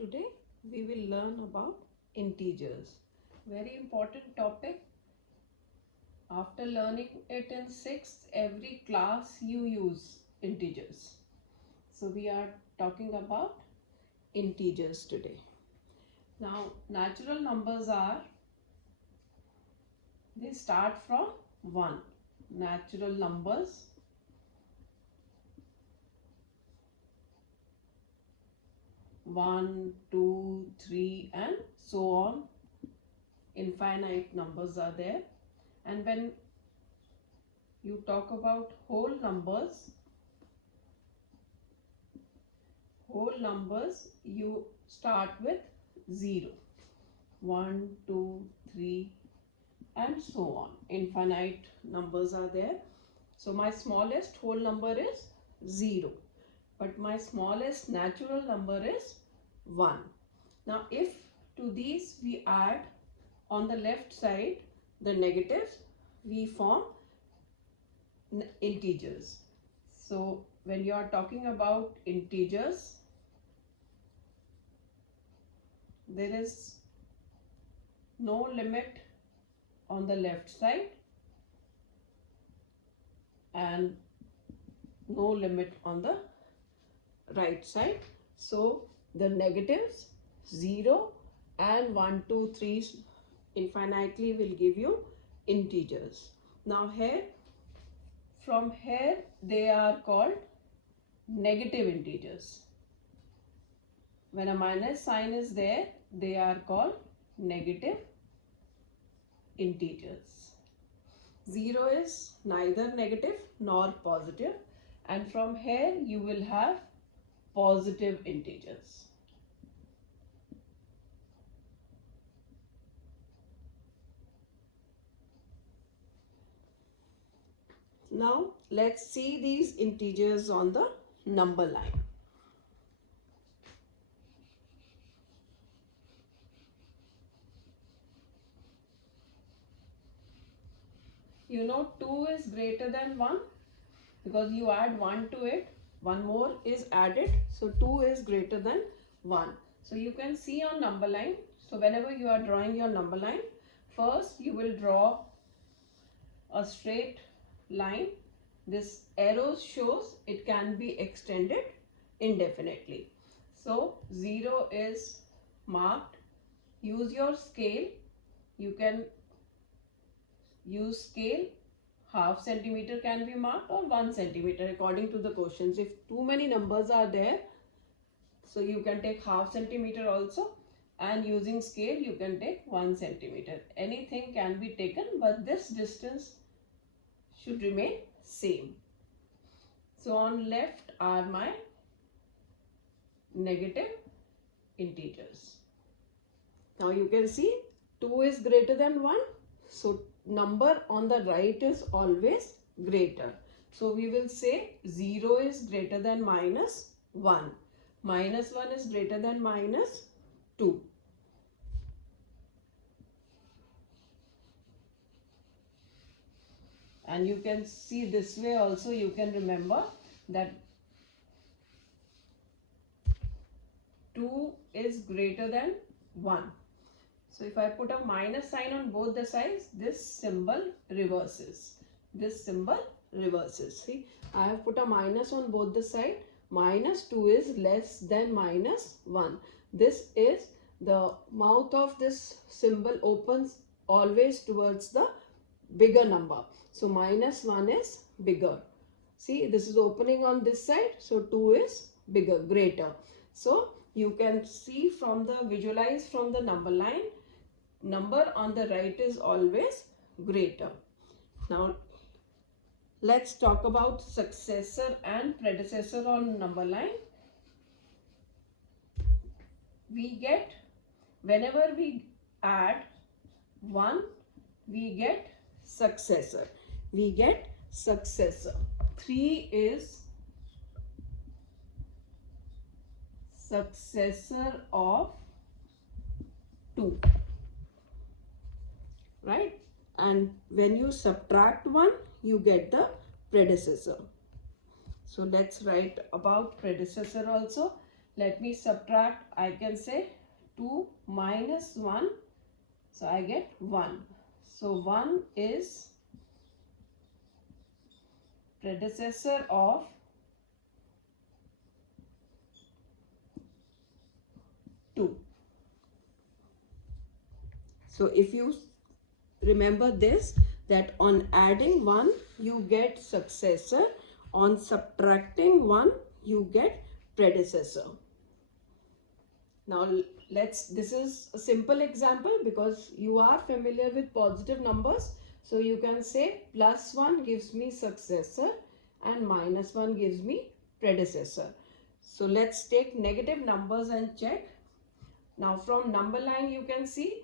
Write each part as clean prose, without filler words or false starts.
Today we will learn about integers. Very important topic. After learning it in 6th, every class you use integers. So we are talking about integers today. Now natural numbers are, they start from 1. Natural numbers 1, 2, 3 and so on. Infinite numbers are there. And when you talk about whole numbers you start with 0. 1, 2, 3 and so on. Infinite numbers are there. So my smallest whole number is 0. But my smallest natural number is 1. Now if to these we add on the left side the negatives, we form integers. So when you are talking about integers, there is no limit on the left side and no limit on the right side. So the negatives 0 and 1, 2, 3 infinitely will give you integers. Now here, from here they are called negative integers. When a minus sign is there, they are called negative integers. 0 is neither negative nor positive, and from here you will have positive integers. Now let's see these integers on the number line. You know 2 is greater than 1 because you add 1 to it. One more is added. So 2 is greater than 1. So you can see on number line. So whenever you are drawing your number line, first you will draw a straight line. This arrow shows it can be extended indefinitely. So 0 is marked. Use your scale. You can use scale. Half centimeter can be marked or 1 centimeter according to the questions. If too many numbers are there, so you can take half centimeter also, and using scale you can take 1 centimeter. Anything can be taken, but this distance should remain same. So on left are my negative integers. Now you can see 2 is greater than 1. So number on the right is always greater. So we will say 0 is greater than minus 1. Minus 1 is greater than minus 2. And you can see this way also, you can remember that 2 is greater than 1. So if I put a minus sign on both the sides, this symbol reverses. This symbol reverses. See, I have put a minus on both the sides. Minus 2 is less than minus 1. This is the mouth of this symbol opens always towards the bigger number. So minus 1 is bigger. See, this is opening on this side. So 2 is bigger, greater. So you can see from the visualize from the number line, number on the right is always greater. Now let's talk about successor and predecessor on number line. We get, whenever we add 1, we get successor. We get successor. 3 is successor of 2. Right? And when you subtract 1, you get the predecessor. So let's write about predecessor also. let me subtract. I can say 2 minus 1. So I get 1. So 1 is predecessor of 2. So if you remember this, that on adding 1 you get successor, on subtracting 1 you get predecessor. Now this is a simple example because you are familiar with positive numbers. So you can say plus 1 gives me successor and minus 1 gives me predecessor. So let's take negative numbers and check. Now from number line you can see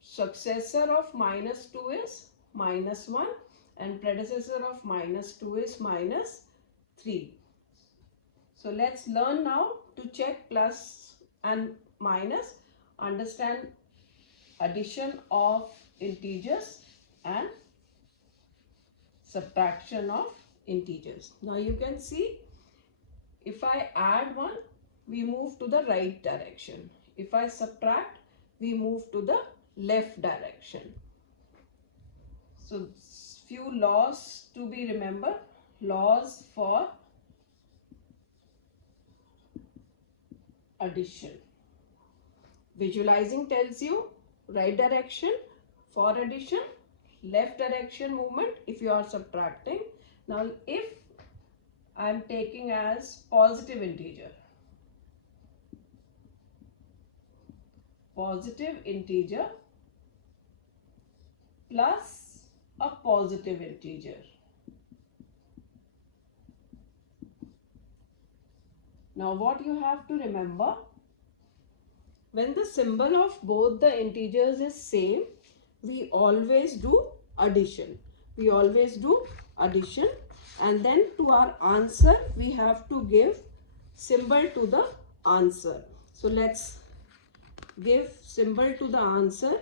successor of minus 2 is minus 1 and predecessor of minus 2 is minus 3. So let's learn now to check plus and minus, understand addition of integers and subtraction of integers. Now you can see if I add 1, we move to the right direction. If I subtract, we move to the left direction. So few laws to be remembered. Laws for addition. Visualizing tells you right direction for addition, left direction movement if you are subtracting. Now if I am taking as positive integer, plus a positive integer. Now what you have to remember, when the symbol of both the integers is same, we always do addition. We always do addition, and then to our answer we have to give symbol to the answer. So let's give symbol to the answer.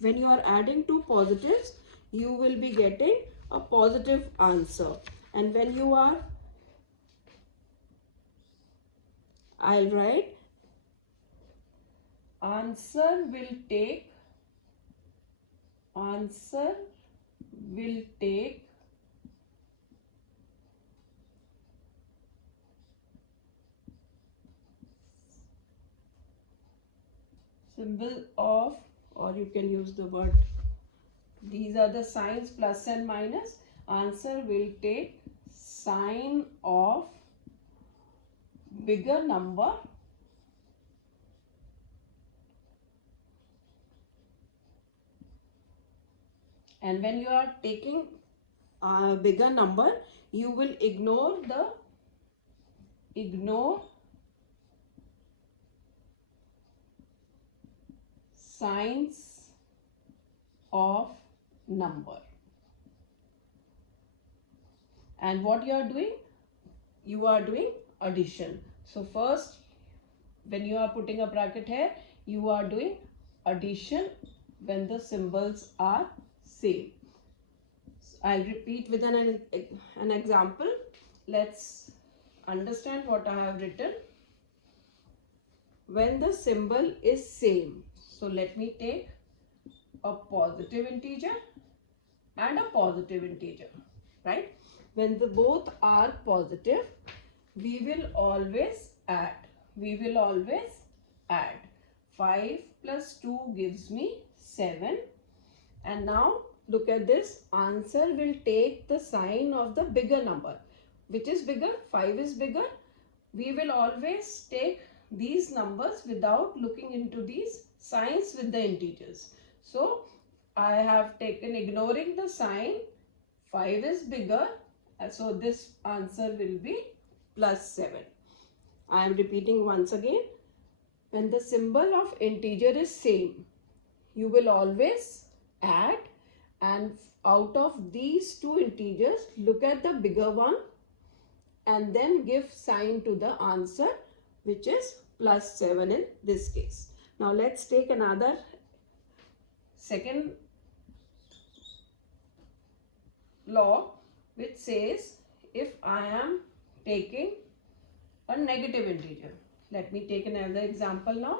When you are adding two positives, you will be getting a positive answer, and when you are, I'll write answer will take symbol of, or you can use the word, these are the signs plus and minus. Answer will take sign of bigger number and when you are taking a bigger number, you will ignore signs of number. And what you are doing? You are doing addition. So first, when you are putting a bracket here, you are doing addition when the symbols are same. So I'll repeat with an example. Let's understand what I have written. When the symbol is same, so let me take a positive integer and a positive integer, right? When the both are positive, we will always add. 5 plus 2 gives me 7. And now look at this. Answer will take the sign of the bigger number. Which is bigger? 5 is bigger. We will always take these numbers without looking into these signs with the integers. So I have taken, ignoring the sign, 5 is bigger. So this answer will be plus 7. I am repeating once again. When the symbol of integer is same, you will always add, and out of these two integers, look at the bigger one and then give sign to the answer, which is plus 7 in this case. Now let's take another second law, which says if I am taking a negative integer, Let me take another example now.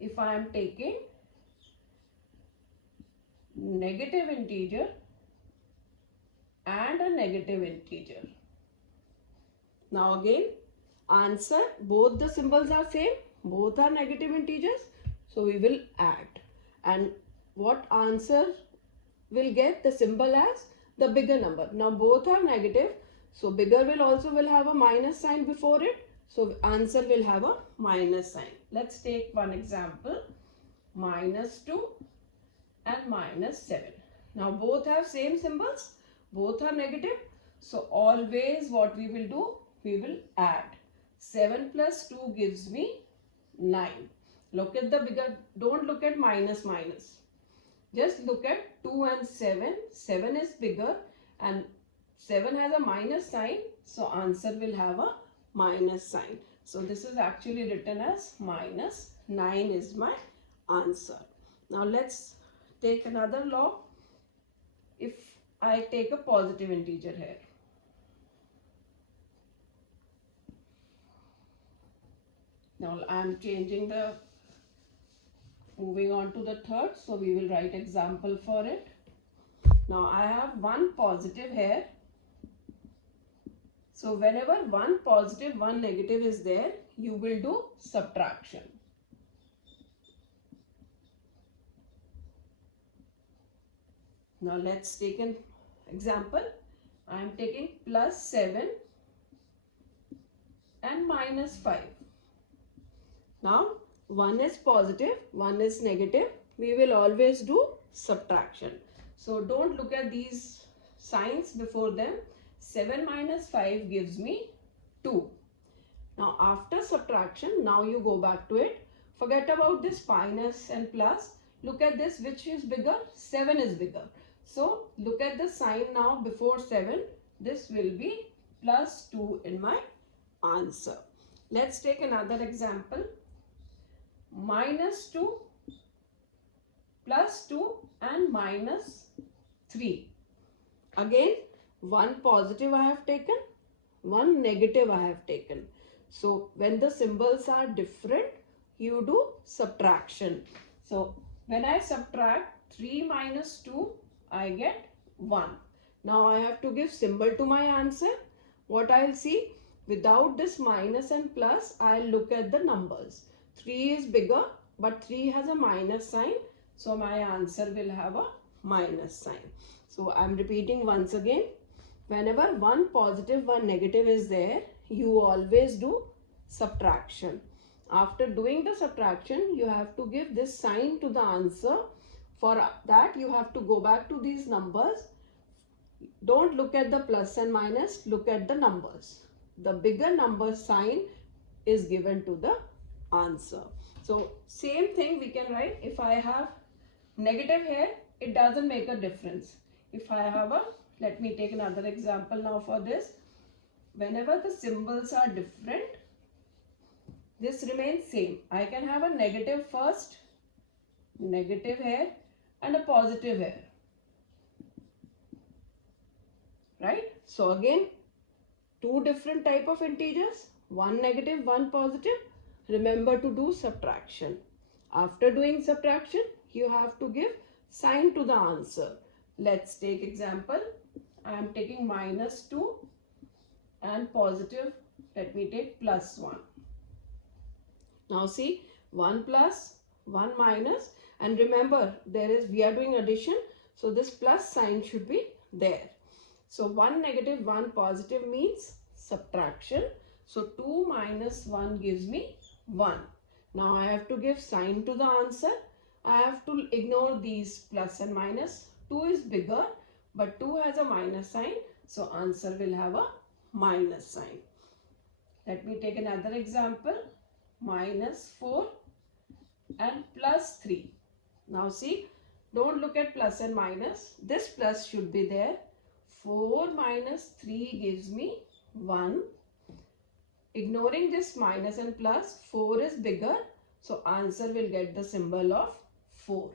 If I am taking negative integer and a negative integer. Now again, answer, both the symbols are same, both are negative integers, so we will add. And what answer will get the symbol as the bigger number. Now both are negative, so bigger will have a minus sign before it, so answer will have a minus sign. Let's take one example, -2 and -7. Now both have same symbols, both are negative, so always what we will do, we will add. 7 plus 2 gives me 9. Look at the bigger, don't look at minus. Just look at 2 and 7. 7 is bigger and 7 has a minus sign, so answer will have a minus sign. So this is actually written as minus. 9 is my answer. Now let's take another log. If I take a positive integer here. Now I am changing the, moving on to the third, so we will write example for it. Now I have one positive here. So whenever one positive, one negative is there, you will do subtraction. Now let's take an example. I am taking +7 and -5. Now one is positive, one is negative. We will always do subtraction. So don't look at these signs before them. 7 minus 5 gives me 2. Now after subtraction, now you go back to it. Forget about this minus and plus. Look at this, which is bigger? 7 is bigger. So look at the sign now before 7. This will be +2 in my answer. Let's take another example. -2, +2 and -3. Again, one positive I have taken, one negative I have taken. So when the symbols are different, you do subtraction. So when I subtract 3 minus 2, I get 1. Now I have to give symbol to my answer. What I'll see, without this minus and plus, I'll look at the numbers. 3 is bigger, but 3 has a minus sign, so my answer will have a minus sign. So I'm repeating once again. Whenever one positive, one negative is there, you always do subtraction. After doing the subtraction, you have to give this sign to the answer. For that, you have to go back to these numbers. Don't look at the plus and minus, look at the numbers. The bigger number sign is given to the answer. So same thing we can write. If I have negative here, it doesn't make a difference. If I have a, let me take another example now for this. Whenever the symbols are different, this remains same. I can have a negative first, negative here, and a positive here. Right? So again, two different type of integers, one negative, one positive. Remember to do subtraction. After doing subtraction, you have to give sign to the answer. Let's take example. I am taking -2 and positive, let me take +1. Now see, 1 plus, 1 minus, and remember we are doing addition, so this plus sign should be there. So 1 negative, 1 positive means subtraction. So 2 minus 1 gives me 1. Now I have to give sign to the answer. I have to ignore these plus and minus. 2 is bigger, but 2 has a minus sign, so answer will have a minus sign. Let me take another example. -4 and +3. Now see, don't look at plus and minus. This plus should be there. 4 minus 3 gives me 1. Ignoring this minus and plus, 4 is bigger, so answer will get the symbol of 4.